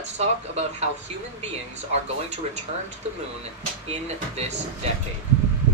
let's talk about how human beings are going to return to the moon in this decade.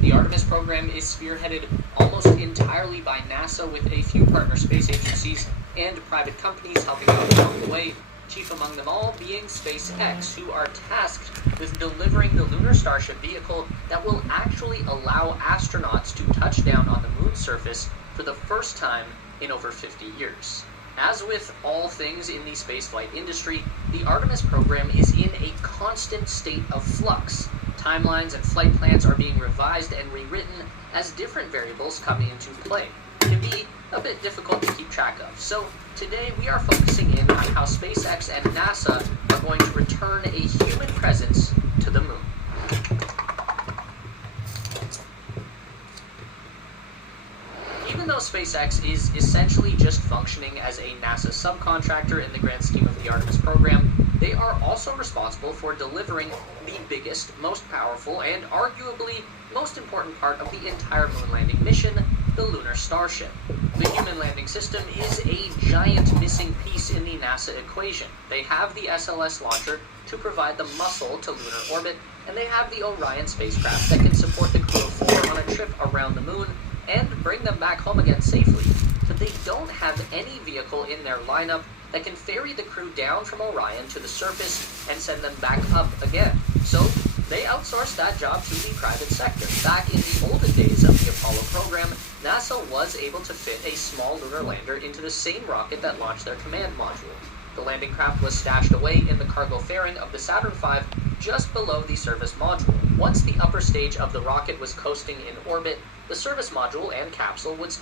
The Artemis program is spearheaded almost entirely by NASA, with a few partner space agencies and private companies helping out along the way, chief among them all being SpaceX, who are tasked with delivering the Lunar Starship vehicle that will actually allow astronauts to touch down on the moon's surface for the first time in over 50 years. As with all things in the spaceflight industry, the Artemis program is in a constant state of flux. Timelines and flight plans are being revised and rewritten as different variables come into play. It can be a bit difficult to keep track of. So today we are focusing in on how SpaceX and NASA are going to return a human presence to the moon. Even though SpaceX is essentially just functioning as a NASA subcontractor in the grand scheme of the Artemis program, they are also responsible for delivering the biggest, most powerful, and arguably most important part of the entire moon landing mission, the Lunar Starship. The human landing system is a giant missing piece in the NASA equation. They have the SLS launcher to provide the muscle to lunar orbit, and they have the Orion spacecraft that can support the crew of 4 on a trip around the moon and bring them back home again safely. But they don't have any vehicle in their lineup that can ferry the crew down from Orion to the surface and send them back up again. So they outsourced that job to the private sector. Back in the olden days of the Apollo program, NASA was able to fit a small lunar lander into the same rocket that launched their command module. The landing craft was stashed away in the cargo fairing of the Saturn V just below the service module. Once the upper stage of the rocket was coasting in orbit, the service module and capsule would...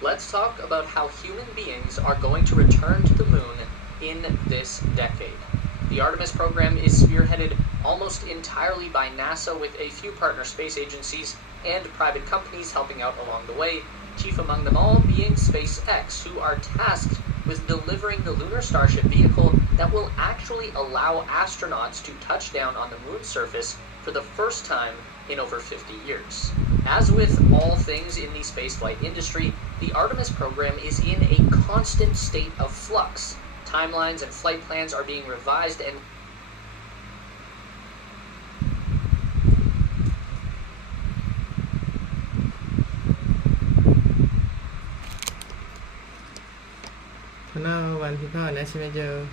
Let's talk about how human beings are going to return to the moon in this decade. The Artemis program is spearheaded almost entirely by NASA, with a few partner space agencies and private companies helping out along the way, chief among them all being SpaceX, who are tasked with delivering the Lunar Starship vehicle that will actually allow astronauts to touch down on the moon's surface for the first time in over 50 years. As with all things in the spaceflight industry, the Artemis program is in a constant state of flux. Timelines and flight plans are being revised and Hello, one people, nice to meet you.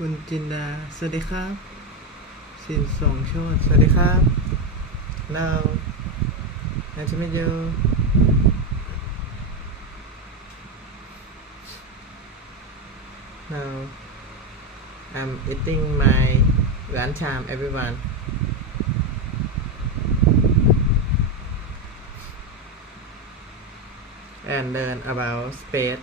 คุณจินดาสวัสดีครับสินส่งโชติสวัสดีครับ Hello, nice to meet you. Now I'm eating my lunchtime, everyone. And learn about space.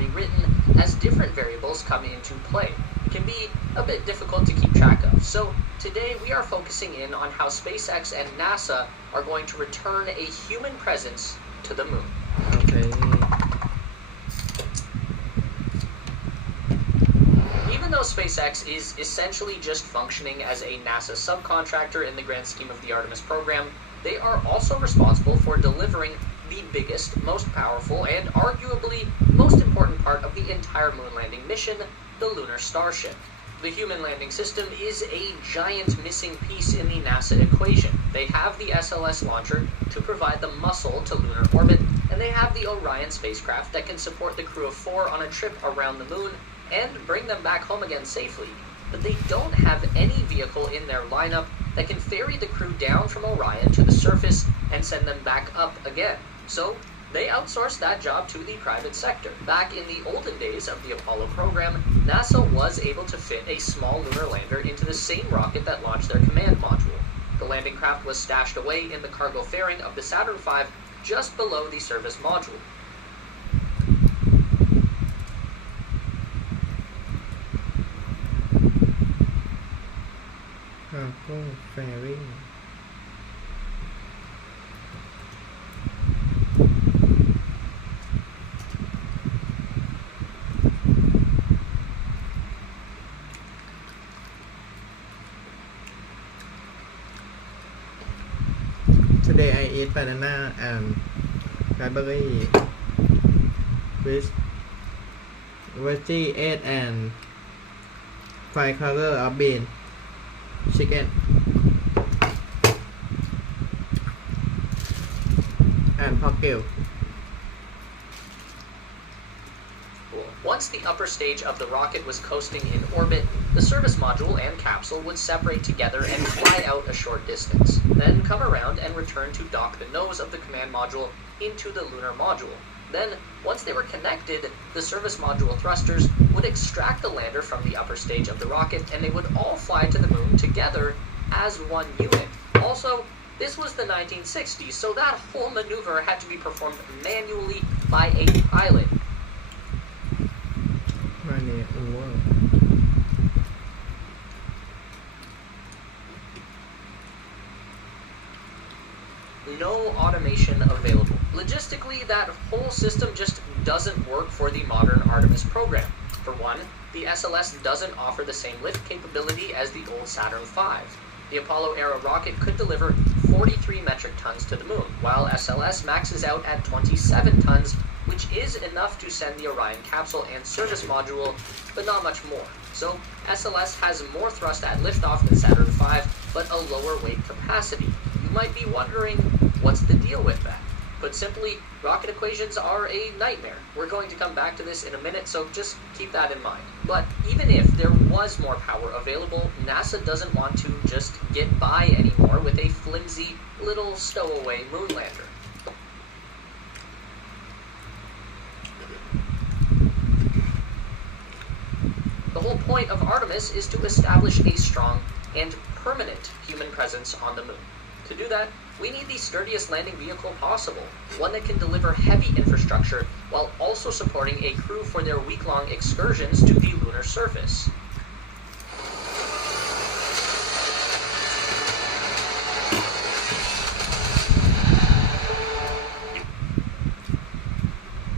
Rewritten as different variables come into play. It can be a bit difficult to keep track of. So today we are focusing in on how SpaceX and NASA are going to return a human presence to the moon. Okay. Even though SpaceX is essentially just functioning as a NASA subcontractor in the grand scheme of the Artemis program, they are also responsible for delivering the biggest, most powerful, and arguably most important part of the entire moon landing mission, the Lunar Starship. The human landing system is a giant missing piece in the NASA equation. They have the SLS launcher to provide the muscle to lunar orbit, and they have the Orion spacecraft that can support the crew of 4 on a trip around the moon and bring them back home again safely. But they don't have any vehicle in their lineup that can ferry the crew down from Orion to the surface and send them back up again. So they outsourced that job to the private sector. Back in the olden days of the Apollo program, NASA was able to fit a small lunar lander into the same rocket that launched their command module. The landing craft was stashed away in the cargo fairing of the Saturn V just below the service module. Cargo fairing. Today I eat banana and raspberry with veggie, egg and fried color of bean, chicken and pork grill. Once the upper stage of the rocket was coasting in orbit, the service module and capsule would separate together and fly out a short distance, then come around and return to dock the nose of the command module into the lunar module. Then, once they were connected, the service module thrusters would extract the lander from the upper stage of the rocket, and they would all fly to the moon together as one unit. Also, this was the 1960s, so that whole maneuver had to be performed manually by a pilot. No automation available. Logistically, that whole system just doesn't work for the modern Artemis program. For one, the SLS doesn't offer the same lift capability as the old Saturn V. The Apollo-era rocket could deliver 43 metric tons to the moon, while SLS maxes out at 27 tons, which is enough to send the Orion capsule and service module, but not much more. So, SLS has more thrust at liftoff than Saturn V, but a lower weight capacity. You might be wondering, what's the deal with that? Put simply, rocket equations are a nightmare. We're going to come back to this in a minute, so just keep that in mind. But even if there was more power available, NASA doesn't want to just get by anymore with a flimsy little stowaway moon lander. The whole point of Artemis is to establish a strong and permanent human presence on the moon. To do that, we need the sturdiest landing vehicle possible, one that can deliver heavy infrastructure while also supporting a crew for their week-long excursions to the lunar surface.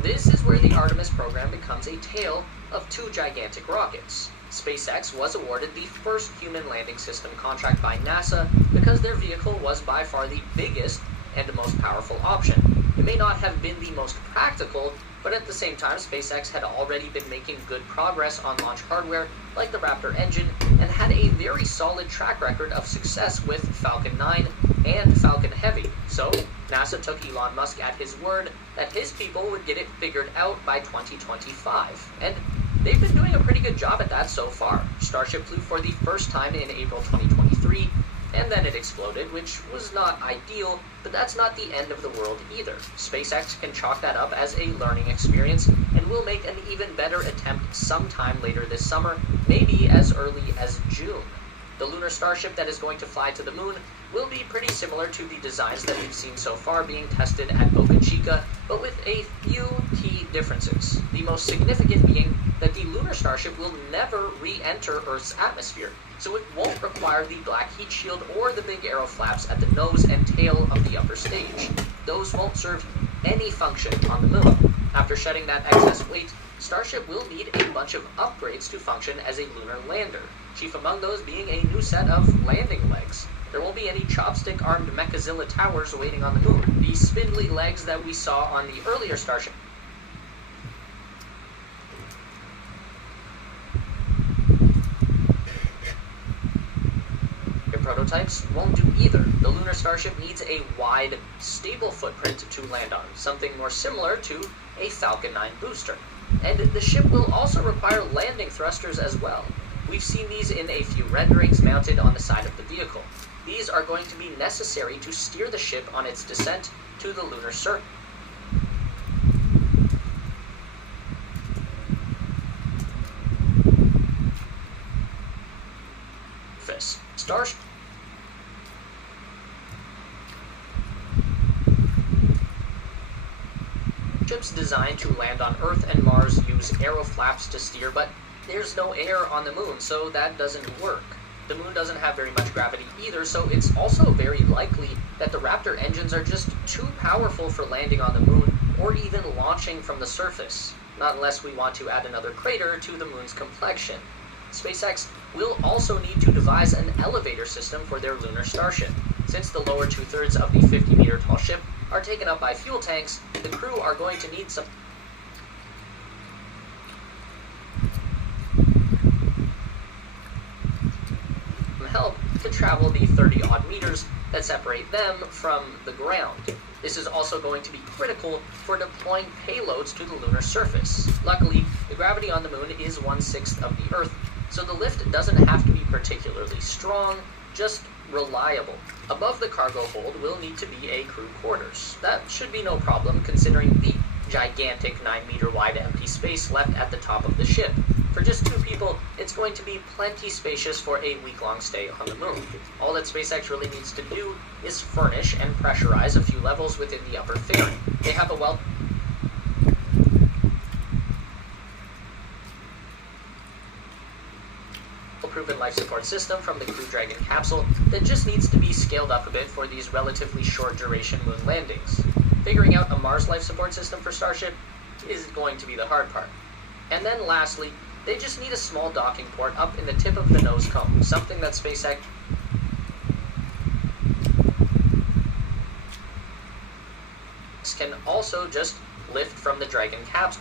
This is where the Artemis program becomes a tale of two gigantic rockets. SpaceX was awarded the first human landing system contract by NASA because their vehicle was by far the biggest and most powerful option. It may not have been the most practical, but at the same time, SpaceX had already been making good progress on launch hardware like the Raptor engine and had a very solid track record of success with Falcon 9 and Falcon Heavy. So, NASA took Elon Musk at his word that his people would get it figured out by 2025. And they've been doing a pretty good job at that so far. Starship flew for the first time in April 2023, and then it exploded, which was not ideal, but that's not the end of the world either. SpaceX can chalk that up as a learning experience, and will make an even better attempt sometime later this summer, maybe as early as June. The lunar Starship that is going to fly to the moon will be pretty similar to the designs that we've seen so far being tested at Boca Chica, but with a few key differences. The most significant being that the lunar Starship will never re-enter Earth's atmosphere, so it won't require the black heat shield or the big aero flaps at the nose and tail of the upper stage. Those won't serve any function on the moon. After shedding that excess weight, Starship will need a bunch of upgrades to function as a lunar lander, chief among those being a new set of landing legs. There won't be any chopstick-armed Mechazilla towers waiting on the moon. The spindly legs that we saw on the earlier Starship prototypes won't do either. The lunar Starship needs a wide, stable footprint to land on, something more similar to a Falcon 9 booster. And the ship will also require landing thrusters as well. We've seen these in a few renderings mounted on the side of the vehicle. These are going to be necessary to steer the ship on its descent to the lunar surface. Starships designed to land on Earth and Mars use aero flaps to steer, but there's no air on the moon, so that doesn't work. The moon doesn't have very much gravity either, so it's also very likely that the Raptor engines are just too powerful for landing on the moon or even launching from the surface, not unless we want to add another crater to the moon's complexion. SpaceX will also need to devise an elevator system for their lunar Starship. Since the lower two-thirds of the 50-meter tall ship are taken up by fuel tanks, the crew are going to need some help to travel the 30-odd meters that separate them from the ground. This is also going to be critical for deploying payloads to the lunar surface. Luckily, the gravity on the moon is 1/6 of the Earth, so the lift doesn't have to be particularly strong, just reliable. Above the cargo hold will need to be a crew quarters. That should be no problem considering the gigantic 9-meter wide empty space left at the top of the ship. For just 2 people, it's going to be plenty spacious for a week-long stay on the moon. All that SpaceX really needs to do is furnish and pressurize a few levels within the upper fairing. They have a well-proven life support system from the Crew Dragon capsule that just needs to be scaled up a bit for these relatively short-duration moon landings. Figuring out a Mars life support system for Starship is going to be the hard part. And then lastly, they just need a small docking port up in the tip of the nose cone, something that SpaceX can also just lift from the Dragon capsule.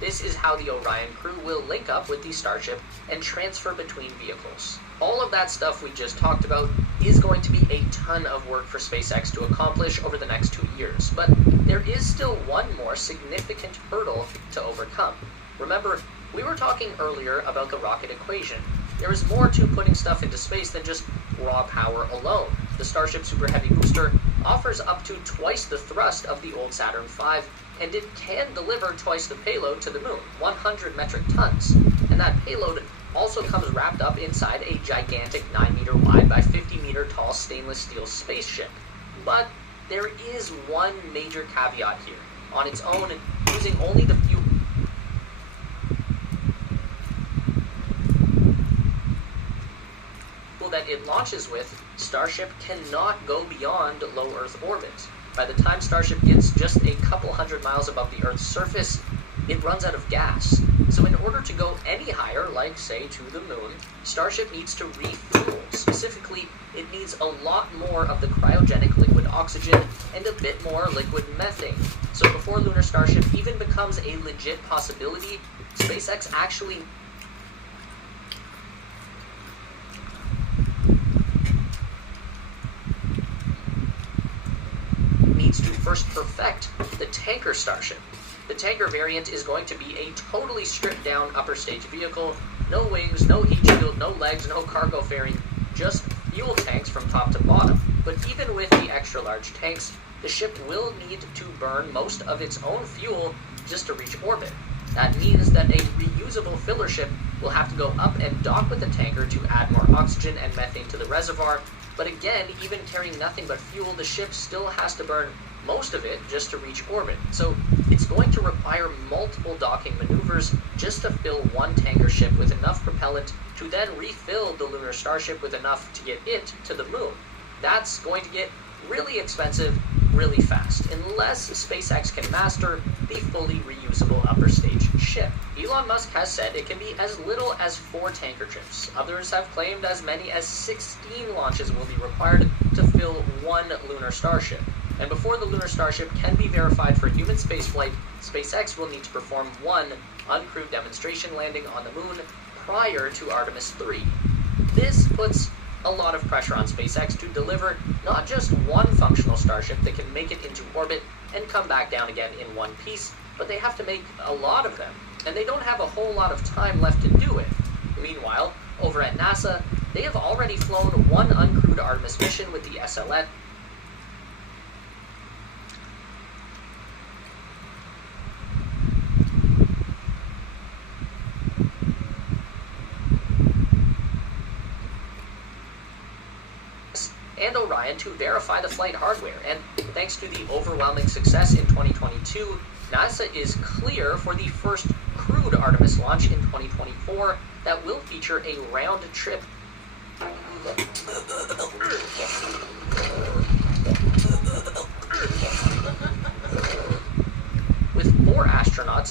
This is how the Orion crew will link up with the Starship and transfer between vehicles. All of that stuff we just talked about is going to be a ton of work for SpaceX to accomplish over the next 2 years, but there is still one more significant hurdle to overcome. Remember, we were talking earlier about the rocket equation. There is more to putting stuff into space than just raw power alone. The Starship Super Heavy booster offers up to twice the thrust of the old Saturn V, and it can deliver twice the payload to the moon, 100 metric tons. And that payload also comes wrapped up inside a gigantic 9-meter wide by 50-meter tall stainless steel spaceship. But there is one major caveat here. On its own, using only the few that it launches with, Starship cannot go beyond low Earth orbit. By the time Starship gets just a couple hundred miles above the Earth's surface, it runs out of gas. So in order to go any higher, like say to the moon, Starship needs to refuel. Specifically, it needs a lot more of the cryogenic liquid oxygen and a bit more liquid methane. So before Lunar Starship even becomes a legit possibility, SpaceX actually needs to first perfect the tanker Starship. The tanker variant is going to be a totally stripped down upper stage vehicle. No wings, no heat shield, no legs, no cargo fairing, just fuel tanks from top to bottom. But even with the extra large tanks, the ship will need to burn most of its own fuel just to reach orbit. That means that a reusable filler ship will have to go up and dock with the tanker to add more oxygen and methane to the reservoir. But again, even carrying nothing but fuel, the ship still has to burn most of it just to reach orbit. So it's going to require multiple docking maneuvers just to fill one tanker ship with enough propellant to then refill the Lunar Starship with enough to get it to the moon. That's going to get really expensive really fast, unless SpaceX can master the fully reusable upper stage ship. Elon Musk has said it can be as little as 4 tanker trips. Others have claimed as many as 16 launches will be required to fill one Lunar Starship. And before the Lunar Starship can be verified for human spaceflight, SpaceX will need to perform one uncrewed demonstration landing on the moon prior to Artemis 3. This puts a lot of pressure on SpaceX to deliver not just one functional Starship that can make it into orbit and come back down again in one piece, but they have to make a lot of them, and they don't have a whole lot of time left to do it. Meanwhile, over at NASA, they have already flown one uncrewed Artemis mission with the SLS, and Orion to verify the flight hardware, and thanks to the overwhelming success in 2022, NASA is clear for the first crewed Artemis launch in 2024 that will feature a round-trip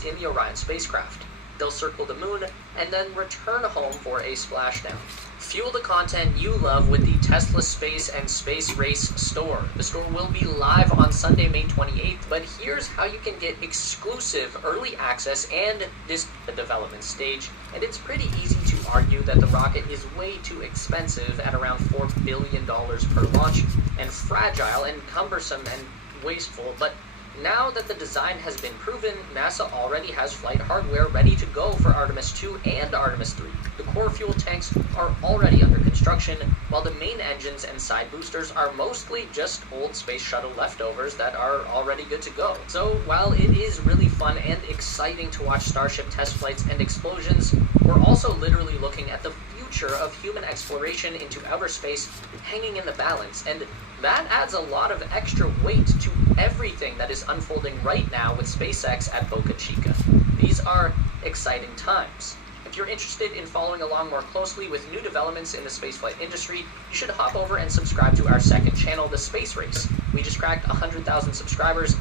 astronauts in the Orion spacecraft. They'll circle the moon and then return home for a splashdown. Fuel the content you love with the Tesla Space and Space Race store. The store will be live on Sunday, May 28th, but here's how you can get exclusive early access and this development stage. And it's pretty easy to argue that the rocket is way too expensive at around $4 billion per launch, and fragile and cumbersome and wasteful, but now that the design has been proven, NASA already has flight hardware ready to go for Artemis 2 and Artemis 3. The core fuel tanks are already under construction, while the main engines and side boosters are mostly just old space shuttle leftovers that are already good to go. So while it is really fun and exciting to watch Starship test flights and explosions, we're also literally looking at the future of human exploration into outer space hanging in the balance, and that adds a lot of extra weight to everything that is unfolding right now with SpaceX at Boca Chica. These are exciting times. If you're interested in following along more closely with new developments in the spaceflight industry, you should hop over and subscribe to our second channel, The Space Race. We just cracked 100,000 subscribers.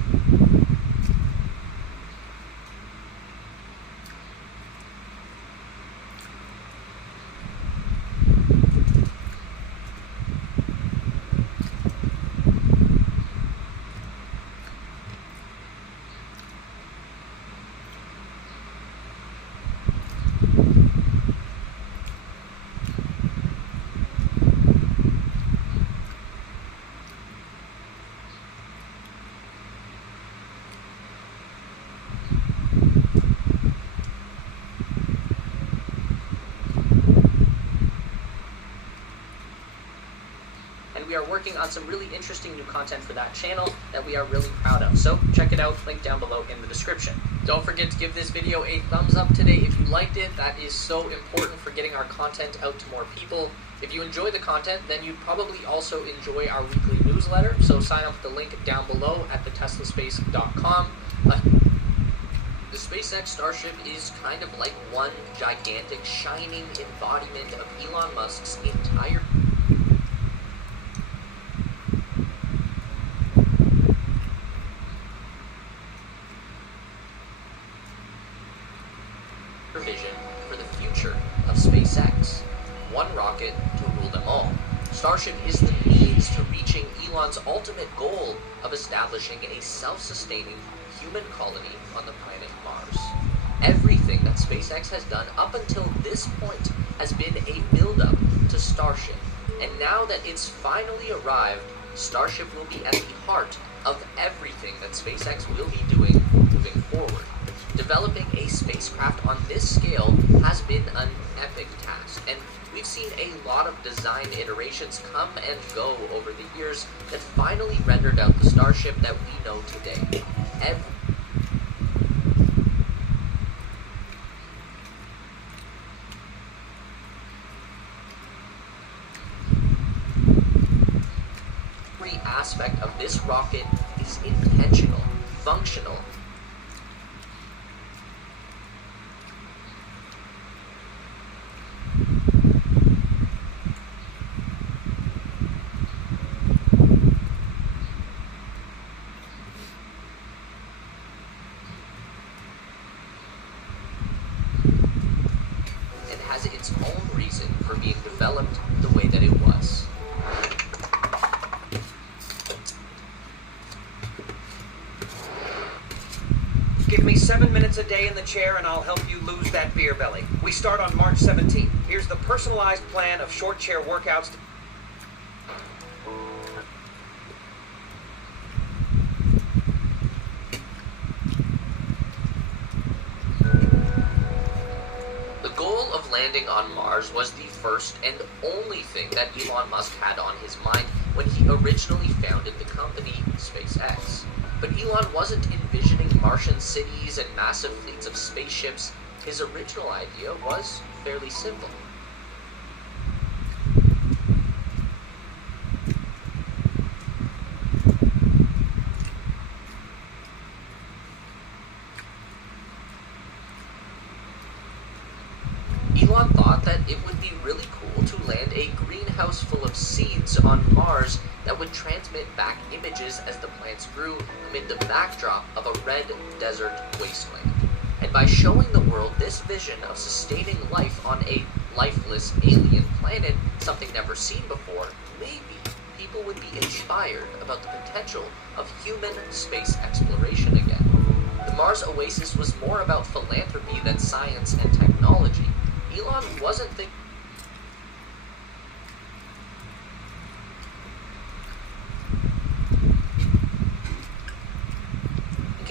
We are working on some really interesting new content for that channel that we are really proud of. So check it out, link down below in the description. Don't forget to give this video a thumbs up today if you liked it. That is so important for getting our content out to more people. If you enjoy the content, then you'd probably also enjoy our weekly newsletter. So sign up with the link down below at theteslaspace.com. The SpaceX Starship is kind of like one gigantic shining embodiment of Elon Musk's entire vision for the future of SpaceX. One rocket to rule them all. Starship is the means to reaching Elon's ultimate goal of establishing a self-sustaining human colony on the planet Mars. Everything that SpaceX has done up until this point has been a build-up to Starship. And now that it's finally arrived, Starship will be at the heart of everything that SpaceX will be doing moving forward. Developing a spacecraft on this scale has been an epic task, and we've seen a lot of design iterations come and go over the years that finally rendered out the Starship that we know today. Every aspect of this rocket is intentional, functional, has its own reason for being developed the way that it was. Give me 7 minutes a day in the chair and I'll help you lose that beer belly. We start on March 17th. Here's the personalized plan of short chair workouts. Landing on Mars was the first and only thing that Elon Musk had on his mind when he originally founded the company SpaceX. But Elon wasn't envisioning Martian cities and massive fleets of spaceships. His original idea was fairly simple. Elon thought that it would be really cool to land a greenhouse full of seeds on Mars that would transmit back images as the plants grew amid the backdrop of a red desert wasteland. And by showing the world this vision of sustaining life on a lifeless alien planet, something never seen before, maybe people would be inspired about the potential of human space exploration again. The Mars Oasis was more about philanthropy than science and technology. Elon wasn't thinking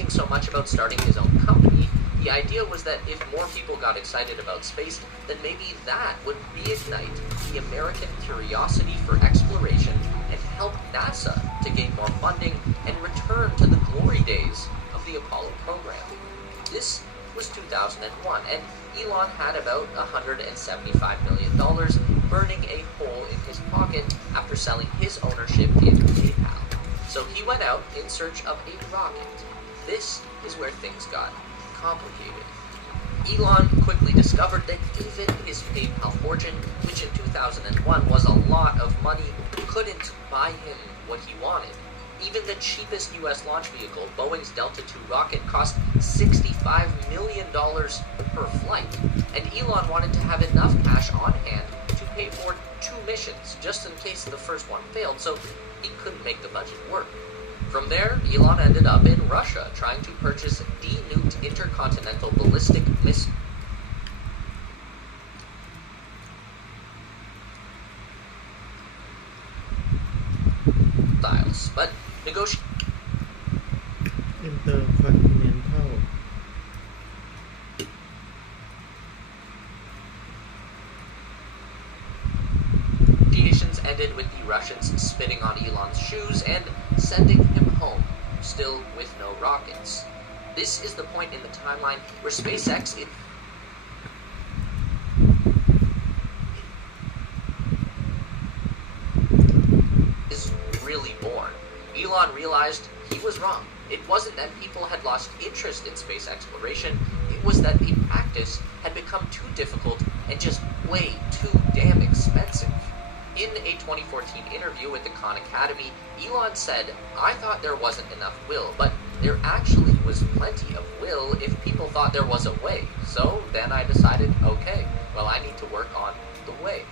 so much about starting his own company. The idea was that if more people got excited about space, then maybe that would reignite the American curiosity for exploration and help NASA to gain more funding and return to the glory days of the Apollo program. This was 2001, and Elon had about $175 million burning a hole in his pocket after selling his ownership in PayPal. So he went out in search of a rocket. This is where things got complicated. Elon quickly discovered that even his PayPal fortune, which in 2001 was a lot of money, couldn't buy him what he wanted. Even the cheapest US launch vehicle, Boeing's Delta II rocket, cost $65 million per flight, and Elon wanted to have enough cash on hand to pay for 2 missions, just in case the first one failed, so he couldn't make the budget work. From there, Elon ended up in Russia, trying to purchase denuked intercontinental ballistic missiles. But Intercontinental negotiations ended with the Russians spitting on Elon's shoes and sending him home, still with no rockets. This is the point in the timeline where SpaceX is really born. Elon realized he was wrong. It wasn't that people had lost interest in space exploration, it was that the practice had become too difficult and just way too damn expensive. In a 2014 interview with the Khan Academy, Elon said, "I thought there wasn't enough will, but there actually was plenty of will if people thought there was a way. So then I decided, okay, well, I need to work on the way."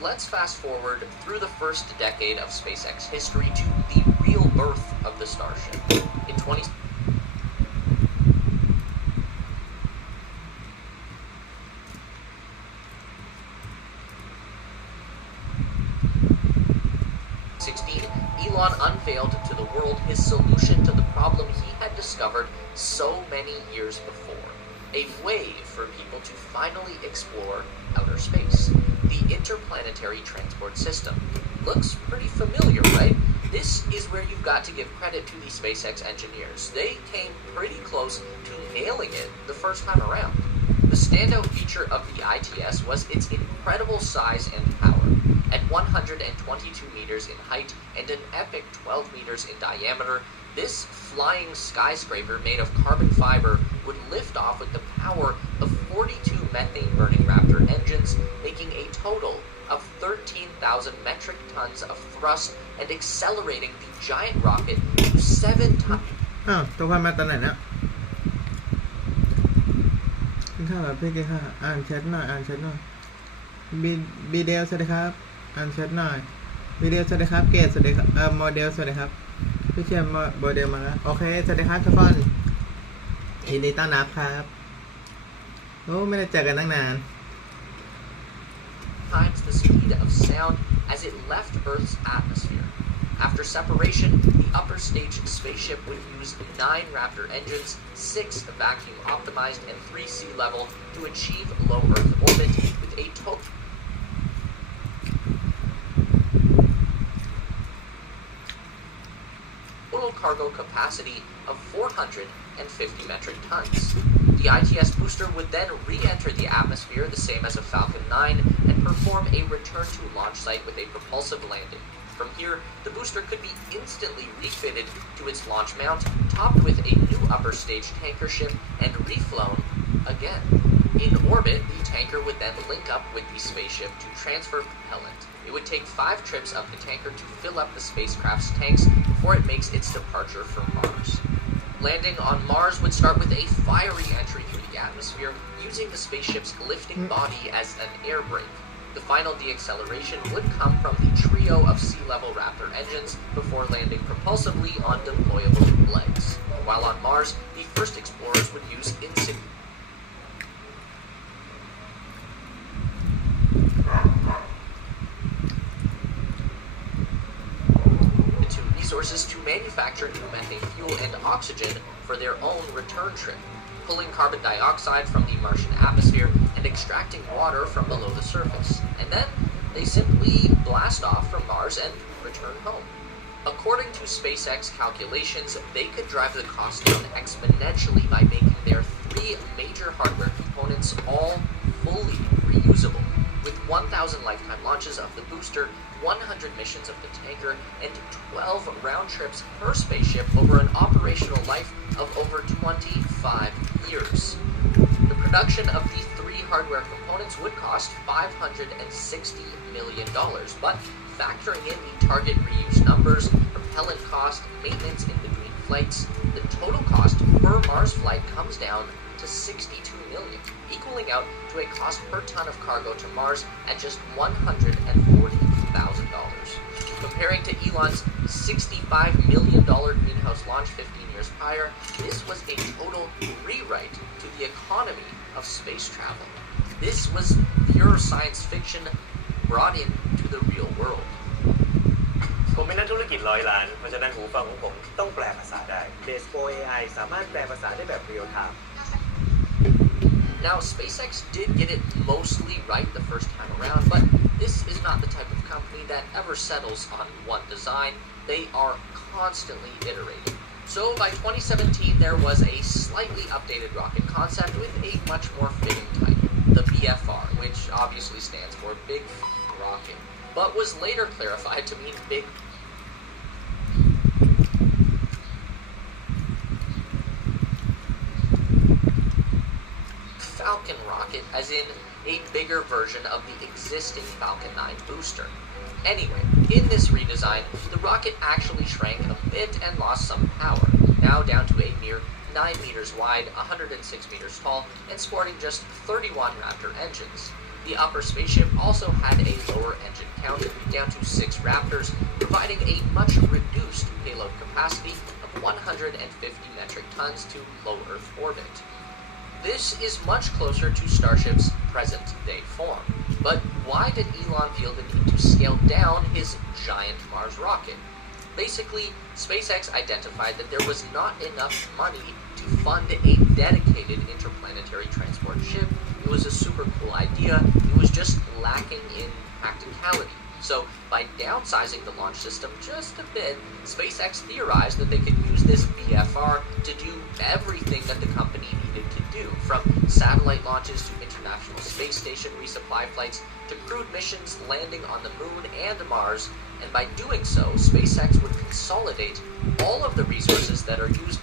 Let's fast forward through the first decade of SpaceX history to the real birth of the Starship. In 2016, Elon unveiled to the world his solution to the problem he had discovered so many years before. A way for people to finally explore outer space. The Interplanetary Transport System. Looks pretty familiar, right? This is where you've got to give credit to the SpaceX engineers. They came pretty close to nailing it the first time around. The standout feature of the ITS was its incredible size and power. At 122 meters in height and an epic 12 meters in diameter, this flying skyscraper made of carbon fiber would lift off with the power of 42 methane-burning Raptor engines, making a total of 13,000 metric tons of thrust and accelerating the giant rocket to 7 times. ตัวความมาตอนไหนนะกินข้าวแบบพี่กินข้าวอ่านแชทหน่อยบีเดลสวัสดีครับอ่านแชทหน่อยบีเดลสวัสดีครับเกตสวัสดีครับโมเดลสวัสดีครับพี่เชียร์โมเดลมาแล้วโอเคสวัสดีครับทุกคนยินดีต้อนรับครับโอ้ไม่ได้เจอกันตั้งนาน times the speed of sound as it left Earth's atmosphere. After separation, the upper stage spaceship would use 9 Raptor engines, 6 vacuum optimized, and 3 sea level to achieve low Earth orbit with a total cargo capacity of 450 metric tons. The ITS booster would then re-enter the atmosphere the same as a Falcon 9 and perform a return to launch site with a propulsive landing. From here, the booster could be instantly refitted to its launch mount, topped with a new upper stage tanker ship, and reflown again. In orbit, the tanker would then link up with the spaceship to transfer propellant. It would take 5 trips of the tanker to fill up the spacecraft's tanks before it makes its departure for Mars. Landing on Mars would start with a fiery entry through the atmosphere, using the spaceship's lifting body as an air brake. The final deacceleration would come from the trio of sea-level Raptor engines before landing propulsively on deployable legs. While on Mars, the first explorers would use in-situ resources to manufacture new methane fuel and oxygen for their own return trip, pulling carbon dioxide from the Martian atmosphere and extracting water from below the surface. And then they simply blast off from Mars and return home. According to SpaceX calculations, they could drive the cost down exponentially by making their 3 major hardware components all fully reusable, with 1,000 lifetime launches of the booster, 100 missions of the tanker, and 12 round trips per spaceship over an operational life of over 25 years. The production of the 3 hardware components would cost $560 million, but factoring in the target reuse numbers, propellant cost, maintenance in between flights, the total cost per Mars flight comes down to $62 million, equaling out to a cost per ton of cargo to Mars at just $140,000. Comparing to Elon's $65 million greenhouse launch 15 years prior, this was a total rewrite to the economy of space travel. This was pure science fiction brought into the real world. ผมเป็นนักธุรกิจ100 ล้านเพราะฉะนั้นหูฟังของผมต้องแปลภาษาได้ Despo AI สามารถแปลภาษาได้แบบ real time Now, SpaceX did get it mostly right the first time around, but this is not the type of company that ever settles on one design. They are constantly iterating. So by 2017, there was a slightly updated rocket concept with a much more fitting title, the BFR, which obviously stands for Big Rocket, but was later clarified to mean Big Falcon rocket, as in a bigger version of the existing Falcon 9 booster. Anyway, in this redesign, the rocket actually shrank a bit and lost some power, now down to a mere 9 meters wide, 106 meters tall, and sporting just 31 Raptor engines. The upper spaceship also had a lower engine count, down to 6 Raptors, providing a much reduced payload capacity of 150 metric tons to low Earth orbit. This is much closer to Starship's present-day form. But why did Elon feel the need to scale down his giant Mars rocket? Basically, SpaceX identified that there was not enough money to fund a dedicated interplanetary transport ship. It was a super cool idea, it was just lacking in practicality. So, by downsizing the launch system just a bit, SpaceX theorized that they could use this BFR to do everything that the company needed to do, from satellite launches to International Space Station resupply flights to crewed missions landing on the Moon and Mars, and by doing so, SpaceX would consolidate all of the resources that are used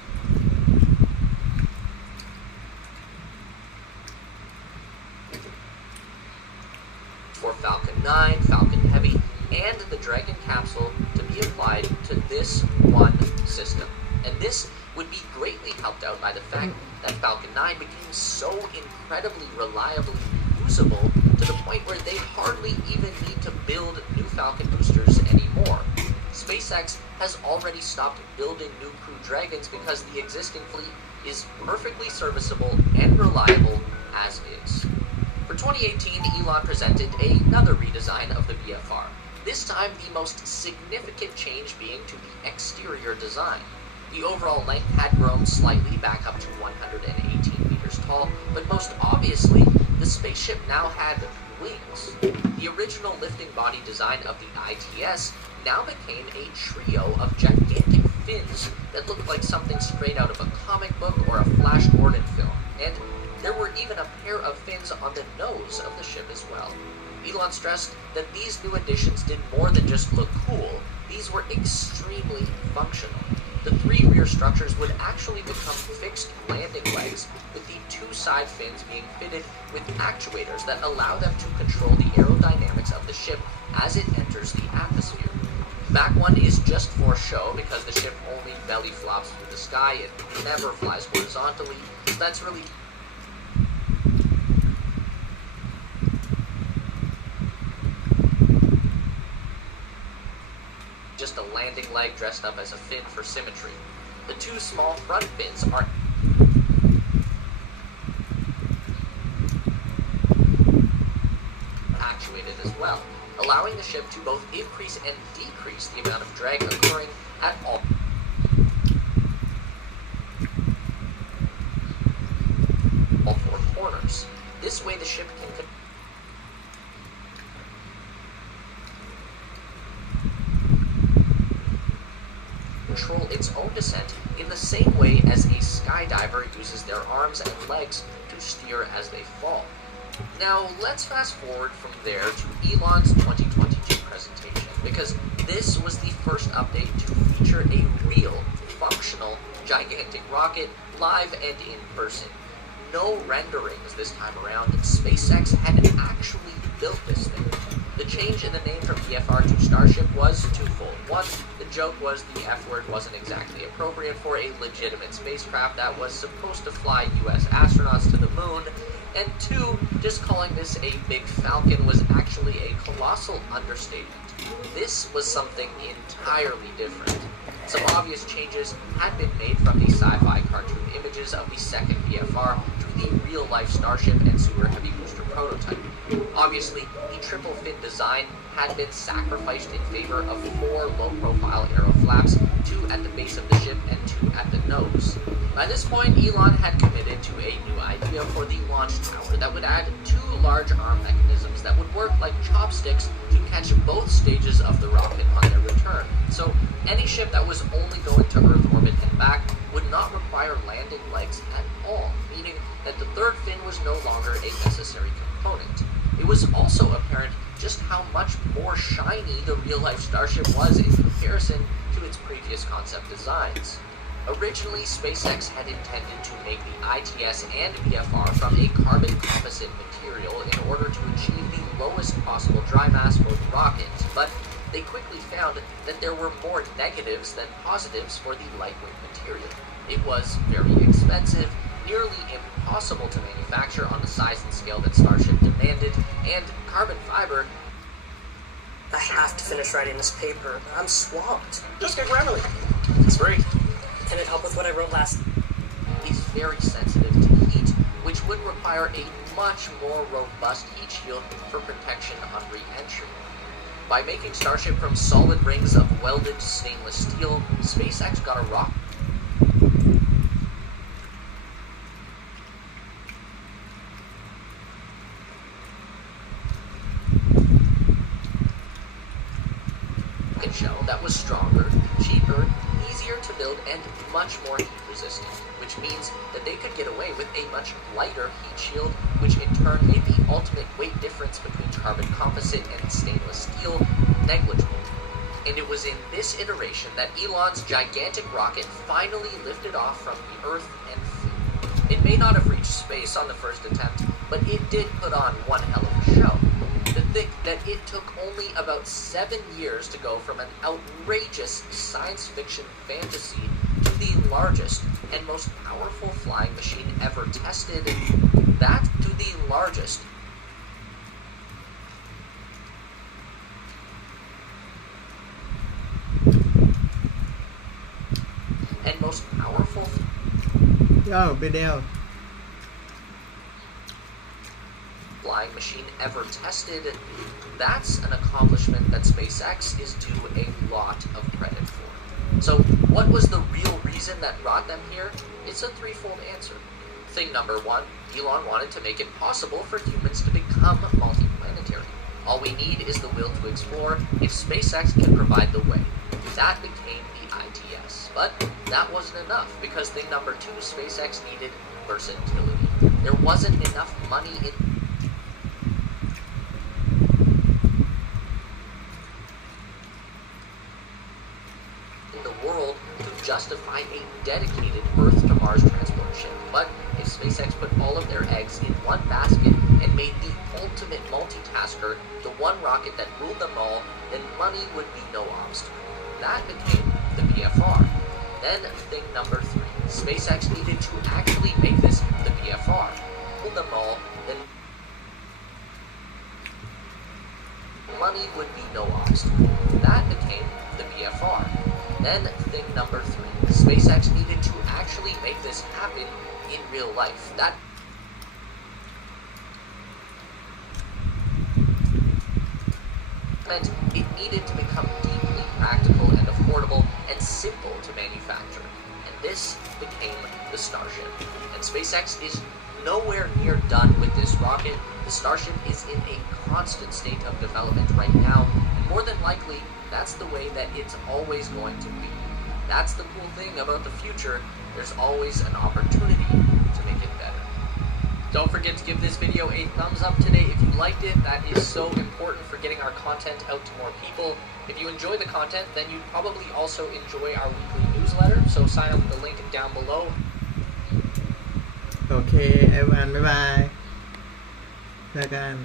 for Falcon 9, Falcon Heavy, and the Dragon capsule to be applied to this one system. And this would be greatly helped out by the fact that Falcon 9 became so incredibly reliably usable to the point where they hardly even need to build new Falcon boosters anymore. SpaceX has already stopped building new Crew Dragons because the existing fleet is perfectly serviceable and reliable as is. For 2018, Elon presented another redesign of the BFR, this time the most significant change being to the exterior design. The overall length had grown slightly back up to 118 meters tall, but most obviously, the spaceship now had wings. The original lifting body design of the ITS now became a trio of gigantic fins that looked like something straight out of a comic book or a Flash Gordon film, and there were even a pair of fins on the nose of the ship as well. Elon stressed that these new additions did more than just look cool, these were extremely functional. The 3 rear structures would actually become fixed landing legs, with the 2 side fins being fitted with actuators that allow them to control the aerodynamics of the ship as it enters the atmosphere. Back one is just for show because the ship only belly flops through the sky. It never flies horizontally. So that's really just a landing leg dressed up as a fin for symmetry. The two small front fins are actuated as well, allowing the ship to both increase and decrease the amount of drag occurring at all four corners. This way the ship can control its own descent in the same way as a skydiver uses their arms and legs to steer as they fall. Now, let's fast forward from there to Elon's 2022 presentation, because this was the first update to feature a real, functional, gigantic rocket live and in person. No renderings this time around. SpaceX had actually built this thing. The change in the name from BFR to Starship was twofold. One, the joke was the F word wasn't exactly appropriate for a legitimate spacecraft that was supposed to fly US astronauts to the moon. And two, just calling this a big falcon was actually a colossal understatement. This was something entirely different. Some obvious changes had been made from the sci-fi cartoon images of the second BFR to the real-life Starship and Super Heavy booster prototype. Obviously, the triple fin design had been sacrificed in favor of 4 low-profile aero flaps, 2 at the base of the ship and 2 at the nose. By this point, Elon had committed to a new idea for the launch tower that would add 2 large arm mechanisms that would work like chopsticks to catch both stages of the rocket on their return. So any ship that was only going to Earth orbit and back would not require landing legs at all, meaning that the third fin was no longer a necessary component. It was also apparent just how much more shiny the real-life Starship was in comparison to its previous concept designs. Originally, SpaceX had intended to make the ITS and BFR from a carbon composite material in order to achieve the lowest possible dry mass for the rocket, but they quickly found that there were more negatives than positives for the lightweight material. It was very expensive, nearly impossible to manufacture on the size and scale that Starship demanded, and carbon fiber. I have to finish writing this paper. I'm swamped. Just get Grammarly. It's free. Can it help with what I wrote last? Is very sensitive to heat, which would require a much more robust heat shield for protection on re-entry. By making Starship from solid rings of welded stainless steel, SpaceX got a rocket shell that was stronger, cheaper, easier to build, and much more heat resistant, which means that they could get away with a much lighter heat shield, which in turn made the ultimate weight difference between carbon composite and stainless steel negligible. And it was in this iteration that Elon's gigantic rocket finally lifted off from the Earth and flew. It may not have reached space on the first attempt, but it did put on one hell of a show. To think that it took only about 7 years to go from an outrageous science fiction fantasy to the largest and most powerful flying machine ever tested, that to the largest and most powerful flying machine ever tested. That's an accomplishment that SpaceX is due a lot of credit for. So what was the real reason that brought them here? It's a threefold answer. Thing number one, Elon wanted to make it possible for humans to become multiplanetary. All we need is the will to explore if SpaceX can provide the way. That became the ITS. But that wasn't enough, because thing number two, SpaceX needed versatility. There wasn't enough money in the world to justify a dedicated Earth to Mars transport ship. But if SpaceX put all of their eggs in one basket and made the ultimate ultimate multitasker, the one rocket that ruled them all, then money would be no obstacle. That became the BFR. Then thing number 3. SpaceX needed to actually make this the BFR. Ruled them all, then money would be no obstacle. That became the BFR. Then thing number 3. SpaceX needed to actually make this happen in real life. That meant it needed to become deeply practical and affordable and simple to manufacture. And this became the Starship. And SpaceX is nowhere near done with this rocket. The Starship is in a constant state of development right now, and more than likely, that's the way that it's always going to be. That's the cool thing about the future. There's always an opportunity to make it better. Don't forget to give this video a thumbs up today if you liked it. That is so important for getting our content out to more people. If you enjoy the content, then you'd probably also enjoy our weekly newsletter, so sign up with the link down below. โอเค everyone บ๊ายบายเจอกัน